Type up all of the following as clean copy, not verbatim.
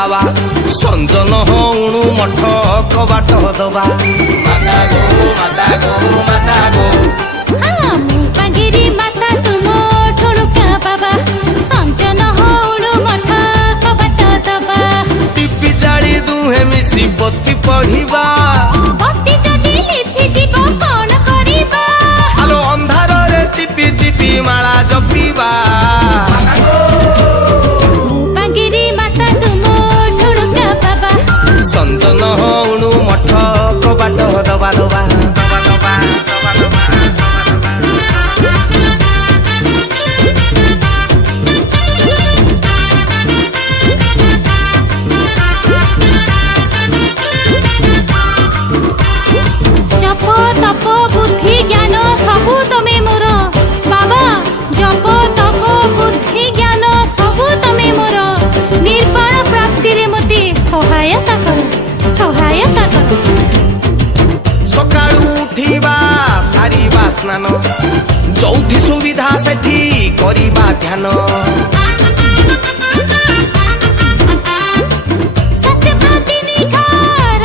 बाबा संजन हणु मठ कबाट दबा माता गो माता गो माता गो हाँ मुपांगिरी माता तुम ठुणुका बाबा संजन हणु मठ कबाट दबा टीपी जाली दुहे मिसी बत्ती पढ़िबा बत्ती जदि लिफि जीव कौन करिबा आलो अंधार रे चिपी चिपी माला जपिबा मुपांगिरी माता तुम ठुणुका बाबा संजन हणु मठ कबाट दबा दबा जप तप बुद्धि ज्ञान सबु तमे मोर बाबा जप तप बुद्धि ज्ञान सबु तमे मोर निर्वाण प्राप्ति रे मते सहायता कर सकाळू उठिबा सारिबा स्नान जौथि सुविधा सेठी करिबा ध्यान सत्य प्रति निघा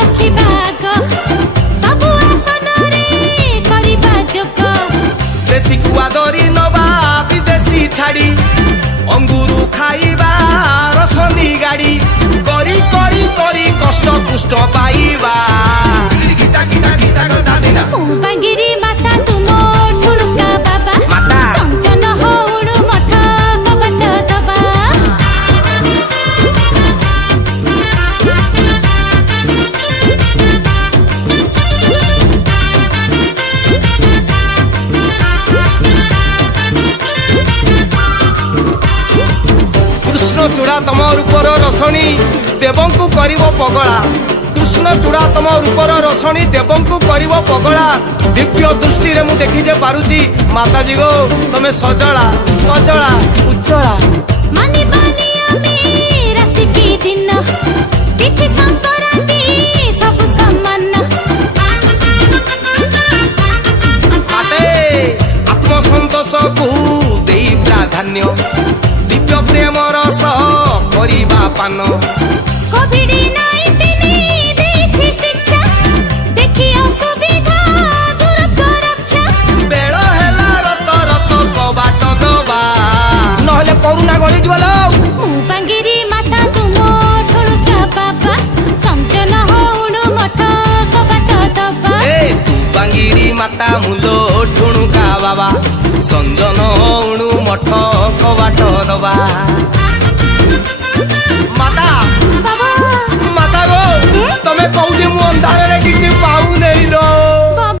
रखिबा ग सबु आसन रे करिबा जोग देशी कुआ दरी नबा विदेशी छाड़ी अंगुरु खाइबा रसनी गाड़ी करी करी करी कष्ट कुष्ट पाइबा गीता गीता गीता गदा दिना मुपांगिरी माता तुम ठुणुका बाबा माता संजन हणु मठ कबाट दबा कृष्ण चूड़ा तम रूपर रसणी देवंकु करिवो पगला कृष्ण चूड़ा तम रूपर रसणी देवंकु करिवो पगला दिव्य दृष्टि रे मु देखि जे पारुची माताजी गो तमे सजला सजला उज्जला मानी बानी आमी राति की दिन तिथि संक्रांति सब समान माते आत्मसंतोष को देई प्राधान्य दिव्य प्रेम रस करिबा पान कोविड-19 देछि शिक्षा देखि असुविधा दूर कर रक्षा बेळ हेला रत रत कबाट दबा नहले करुणा गळि ज्वल मुपांगिरी माता तुम ठुणुका बाबा संजन हणु मठ कबाट दबा ए तू बांगिरी माता मुलो ठुणुका बाबा संजन हणु मठ कबाट दबा।